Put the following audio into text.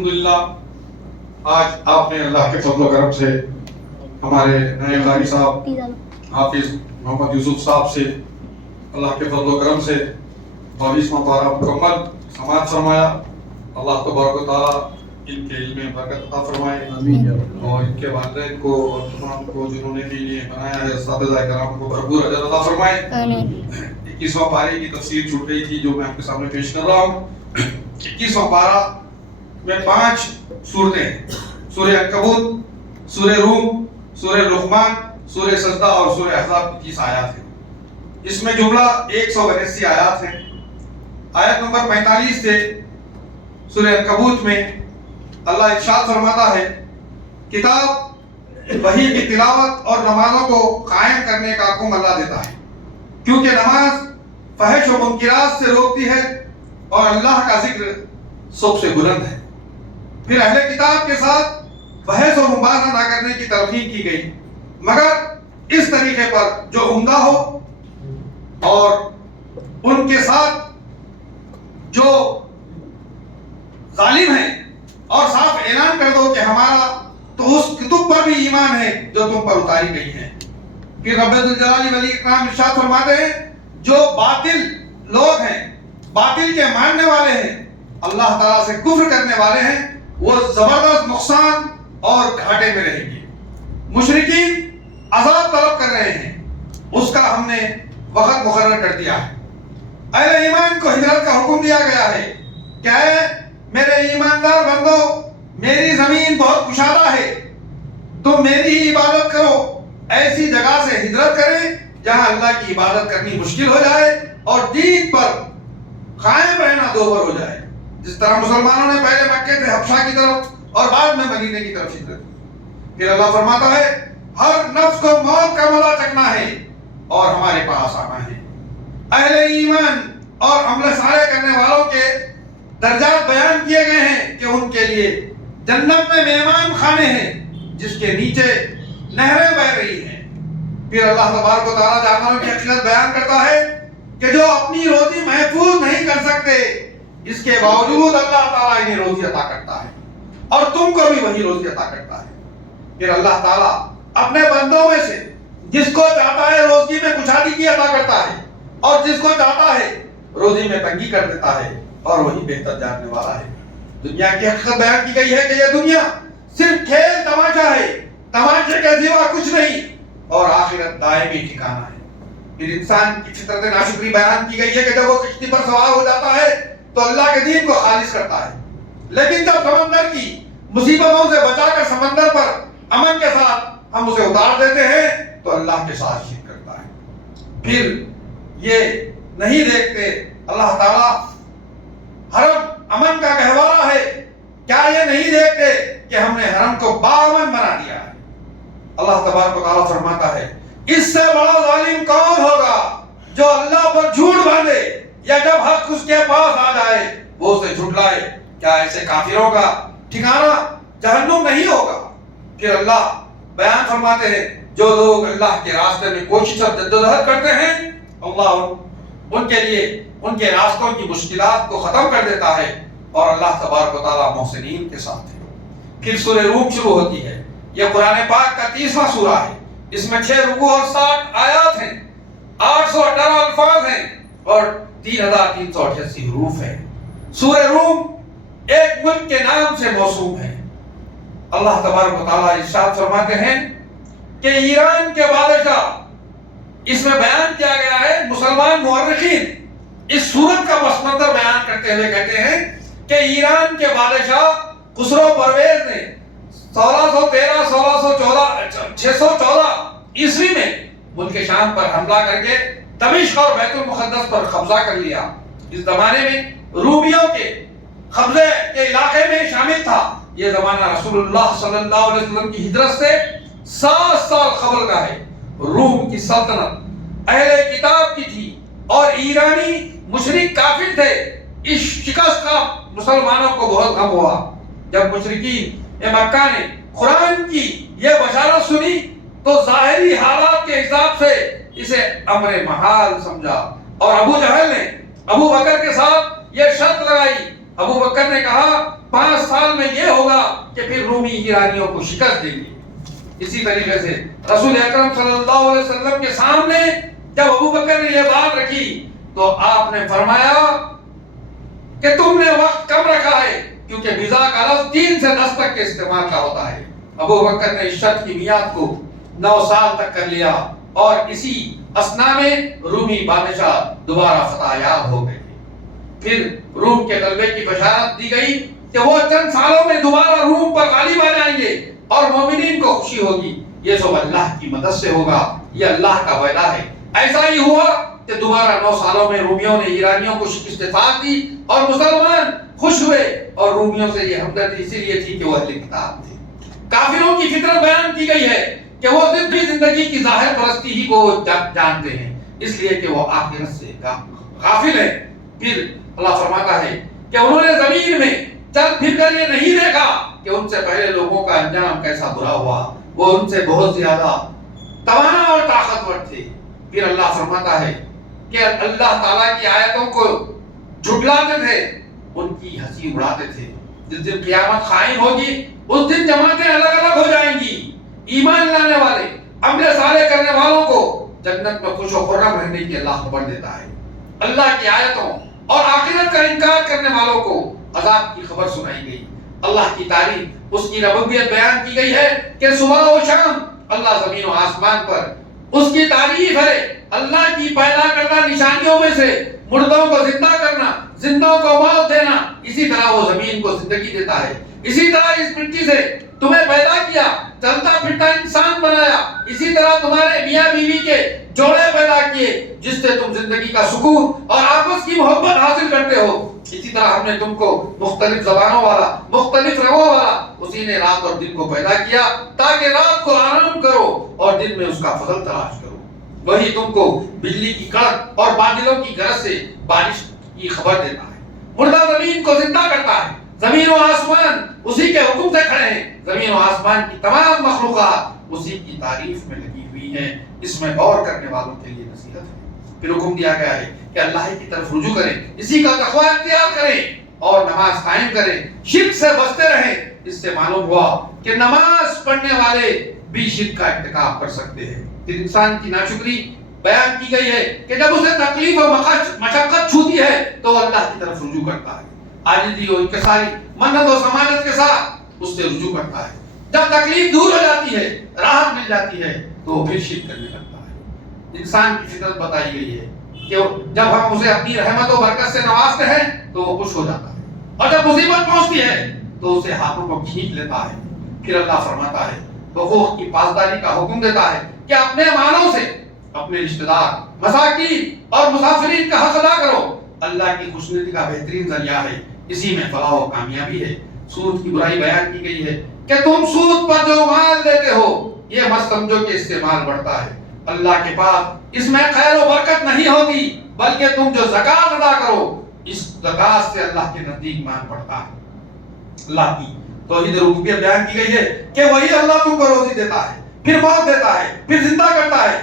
الحمدللہ آج آپ نے اللہ کے فضل و کرم سے ہمارے نئے قاری صاحب حافظ محمد یوسف صاحب سے اللہ کے فضل و کرم سے 22واں پارہ مکمل سماعت فرمایا. اللہ تبارک و تعالیٰ ان کے علم میں برکت عطا فرمائے اور ان کے والدین کو اور تمام کو جنہوں نے بھی یہ بنایا ہے اساتذہ کرام کو بھرپور اجر عطا فرمائے. 21واں پارے کی تفسیر چھوٹ گئی تھی جو میں آپ کے سامنے پیش کر رہا ہوں. 21واں پارہ میں 5 سورتیں ہیں. سورہ عنکبوت، سورہ روم، سورہ لقمان، سورہ سجدہ اور سورہ احزاب کی 30 آیات ہیں. اس میں جملہ 182 آیات ہیں. آیت نمبر 45 سے سورہ عنکبوت میں اللہ ارشاد فرماتا ہے کتاب وحی کی تلاوت اور نمازوں کو قائم کرنے کا حکم اللہ دیتا ہے کیونکہ نماز فحش و منکرات سے روکتی ہے اور اللہ کا ذکر سب سے بلند ہے. پھر اہل کتاب کے ساتھ بحث و مباحثہ نہ کرنے کی تلقین کی گئی مگر اس طریقے پر جو عمدہ ہو اور ان کے ساتھ جو ظالم ہیں اور صاف اعلان کر دو کہ ہمارا تو اس کتب پر بھی ایمان ہے جو تم پر اتاری گئی ہے. پھر رب ذوالجلال والاکرام ارشاد فرماتے ہیں جو باطل لوگ ہیں، باطل کے ماننے والے ہیں، اللہ تعالیٰ سے کفر کرنے والے ہیں، وہ زبردست نقصان اور گھاٹے میں رہیں گے. مشرکین عذاب طلب کر رہے ہیں، اس کا ہم نے وقت مقرر کر دیا ہے. اہل ایمان کو ہجرت کا حکم دیا گیا ہے کہ اے میرے ایماندار بندو، میری زمین بہت کشادہ ہے، تم میری ہی عبادت کرو. ایسی جگہ سے ہجرت کریں جہاں اللہ کی عبادت کرنی مشکل ہو جائے اور دین پر قائم رہنا دوبر ہو جائے. جس طرح مسلمانوں نے پہلے مکے سے حبشہ کی طرف اور بعد میں مدینے کی طرف ہجرت کی. پھر اللہ فرماتا ہے ہر نفس کو موت کا مزہ چکھنا ہے اور ہمارے پاس آنا ہے. اہل ایمان اور عمل صالح کرنے والوں کے درجات بیان کیے گئے ہیں کہ ان کے لیے جنت میں مہمان خانے ہیں جس کے نیچے نہریں بہ رہی ہیں. پھر اللہ تبارک و تعالیٰ جانوروں کی حقیقت بیان کرتا ہے کہ جو اپنی روزی محفوظ نہیں کر سکتے اس کے باوجود اللہ تعالیٰ انہیں روزی عطا کرتا ہے اور تم کو بھی وہی روزی عطا کرتا ہے. پھر اللہ تعالیٰ اپنے بندوں میں سے جس کو چاہتا ہے روزی میں کشادگی عطا کرتا ہے اور جس کو چاہتا ہے روزی میں تنگی کر دیتا ہے اور وہی بہتر جاننے والا ہے. دنیا کی حقیقت بیان کی گئی ہے کہ یہ دنیا صرف کھیل تماشا ہے، تماشے کے سوا کچھ نہیں اور آخرت دائمی ٹھکانہ ہے. پھر انسان کی فطرت ناشکری بیان کی گئی ہے کہ جب وہ کشتی پر سوار ہو جاتا ہے تو اللہ کے دین کو خالص کرتا ہے، لیکن جب سمندر کی مصیبتوں سے بچا کر سمندر پر امن کے ساتھ ہم اسے اتار دیتے ہیں تو اللہ کے ساتھ شرک کرتا ہے. پھر یہ نہیں دیکھتے اللہ تعالیٰ حرم امن کا گہوارہ ہے، کیا یہ نہیں دیکھتے کہ ہم نے حرم کو باامن بنا دیا ہے. اللہ تبارک و تعالیٰ فرماتا ہے اس سے بڑا ظالم کون ہوگا جو اللہ پر جھوٹ باندھے یا جب حق اس کے پاس آ جائے وہ اسے جھٹلائے. کیا ایسے کافروں کا ٹھکانہ جہنم نہیں ہوگا. پھر اللہ بیان فرماتے ہیں جو لوگ اللہ کے راستے میں کوشش اور جدوجہد کرتے ہیں اللہ ان کے لیے ان کے راستوں کی مشکلات کو ختم کر دیتا ہے اور اللہ تبارک و تعالیٰ محسنین کے ساتھ ہے. پھر سورہ روم شروع ہوتی ہے. یہ قرآن پاک کا 30واں سورہ ہے. اس میں 6 رکوع اور 60 آیات ہیں، 818 الفاظ ہیں اور 3388 حروف ہیں. سورہ روم ایک ملک کے نام سے موسوم ہے. اللہ تبارک و تعالیٰ ارشاد فرماتے ہیں کہ ایران کے بادشاہ، اس میں بیان کیا گیا ہے، مسلمان مورخین اس صورت کا پس منظر بیان کرتے ہوئے کہتے ہیں کہ ایران کے بادشاہ خسرو پرویز نے 614 عیسوی میں ملک شام پر حملہ کر کے دمشق اور بیت المقدس پر قبضہ کر لیا. اس زمانے میں رومیوں کے قبضے کے علاقے میں شامل تھا. یہ زمانہ رسول اللہ صلی اللہ علیہ وسلم کی ہجرت سے 7 سال قبل کا ہے. روم کی سلطنت اہل کتاب کی تھی اور ایرانی مشرک کافر تھے. اس شکست کا مسلمانوں کو بہت غم ہوا. جب مشرکین مکہ نے قرآن کی یہ بشارت سنی تو ظاہری حالات کے حساب سے اسے امر محال سمجھا اور ابو جہل نے ابو بکر کے ساتھ یہ شرط لگائی. ابو بکر نے کہا 5 سال میں یہ ہوگا کہ پھر رومی ایرانیوں کو شکست دیں گے۔ اسی طریقے سے رسول اکرم صلی اللہ علیہ وسلم کے سامنے جب ابو بکر نے یہ بات رکھی تو آپ نے فرمایا کہ تم نے وقت کم رکھا ہے، کیونکہ ویزا کا لفظ 3 سے 10 تک کے استعمال کا ہوتا ہے۔ ابو بکر نے اس شرط کی میعاد کو 9 سال تک کر لیا، اور اسی اثنا میں رومی بادشاہ دوبارہ فتح یاب ہو گئے۔ پھر روم کے غلبے کی بشارت دی گئی کہ وہ چند سالوں میں دوبارہ روم پر غالب آ جائیں گے اور مومنین کو خوشی ہوگی۔ یہ سب اللہ کی مدد سے ہوگا، یہ اللہ کا وعدہ ہے۔ ایسا ہی ہوا کہ دوبارہ 9 سالوں میں رومیوں نے ایرانیوں کو شکست فاتح دی اور مسلمان خوش ہوئے، اور رومیوں سے یہ ہمدردی اسی لیے تھی کہ وہ اہل کتاب تھے۔ کافروں کی فطرت بیان کی گئی ہے کہ وہ زندگی کی ظاہر پرستی ہی کو جانتے ہیں، اس لیے کہ وہ آخرت سے غافل ہے۔ پھر اللہ فرماتا ہے کہ انہوں نے زمین میں چل پھر کر یہ نہیں دیکھا کہ ان سے پہلے لوگوں کا انجام کیسا برا ہوا، وہ ان سے بہت زیادہ توانا اور طاقتور تھے۔ پھر اللہ فرماتا ہے کہ اللہ تعالیٰ کی آیتوں کو جھٹلاتے تھے، ان کی ہنسی اڑاتے تھے۔ جس دن قیامت قائم ہوگی اس دن جماعتیں الگ الگ ہو جائیں گی۔ ایمان لانے والے عمل صالح کرنے والوں کو جنت میں خوش و خرم رہنے کی اللہ خبر دیتا ہے۔ اللہ کی آیتوں اور آخرت کا انکار کرنے والوں کو عذاب کی خبر سنائی گئی۔ اللہ کی تعریف، اس کی ربوبیت بیان کی گئی ہے کہ صبح و شام اللہ زمین و آسمان پر اس کی تعریف ہے۔ اللہ کی پیدا کردہ نشانیوں میں سے مردوں کو زندہ کرنا، زندوں کو موت دینا، اسی طرح وہ زمین کو زندگی دیتا ہے۔ اسی طرح اس مٹی سے تمہیں پیدا کیا، چلتا پھرتا انسان بنایا، اسی طرح تمہارے میاں بیوی کے جوڑے پیدا کیے جس سے تم زندگی کا سکون اور آپس کی محبت حاصل کرتے ہو۔ اسی طرح ہم نے تم کو مختلف زبانوں والا، مختلف رنگوں والا، اسی نے رات اور دن کو پیدا کیا تاکہ رات کو آرام کرو اور دن میں اس کا فضل تلاش کرو۔ وہی تم کو بجلی کی کڑک اور بادلوں کی گرج سے بارش کی خبر دیتا ہے۔ مردہ زمین کو زندہ کرتا ہے۔ زمین و آسمان اسی کے حکم سے کھڑے ہیں۔ زمین و آسمان کی تمام مخلوقات اسی کی تعریف میں لگی ہوئی ہیں۔ اس میں غور کرنے والوں کے لیے نصیحت ہے۔ پھر حکم دیا گیا ہے کہ اللہ کی طرف رجوع کریں، اسی کا تقوی اختیار کریں اور نماز قائم کریں، شرک سے بچتے رہیں۔ اس سے معلوم ہوا کہ نماز پڑھنے والے بھی شرک کا ارتکاب کر سکتے ہیں۔ پھر انسان کی ناشکری بیان کی گئی ہے کہ جب اسے تکلیف و مشقت چھوتی ہے تو اللہ کی طرف رجوع کرتا ہے، عاجزی و انکساری، منت و سماجت کے ساتھ اس سے رجوع کرتا ہے۔ جب تکلیف دور ہو جاتی ہے، راحت مل جاتی ہے تو وہ پھر شرک کرنے لگتا ہے۔ انسان کی فطرت بتائی گئی ہے کہ جب ہم اسے اپنی رحمت و برکت سے نوازتے ہیں تو وہ خوش ہو جاتا ہے، اور جب مصیبت پہنچتی ہے تو اسے ہاتھوں کو کھینچ لیتا ہے۔ پھر اللہ فرماتا ہے، حقوق کی پاسداری کا حکم دیتا ہے کہ اپنے مالوں سے اپنے رشتہ دار، مساکین اور مسافرین کا حق ادا کرو۔ اللہ کی خوشنودی کا بہترین ذریعہ ہے، اسی میں فلاح و کامیابی ہے۔ سود کی برائی بیان کی گئی ہے کہ تم سود پر جو مال دیتے ہو یہ مت سمجھو کہ اس سے مال بڑھتا ہے، اللہ کے پاس اس میں خیر و برکت نہیں ہوتی، بلکہ تم جو زکات ادا کرو اس زکات سے اللہ کے نزدیک مال بڑھتا ہے۔ اللہ کی توحید ربوبیت بیان کی گئی ہے کہ وہی اللہ تم کو روزی دیتا ہے، پھر موت دیتا ہے، پھر زندہ کرتا ہے۔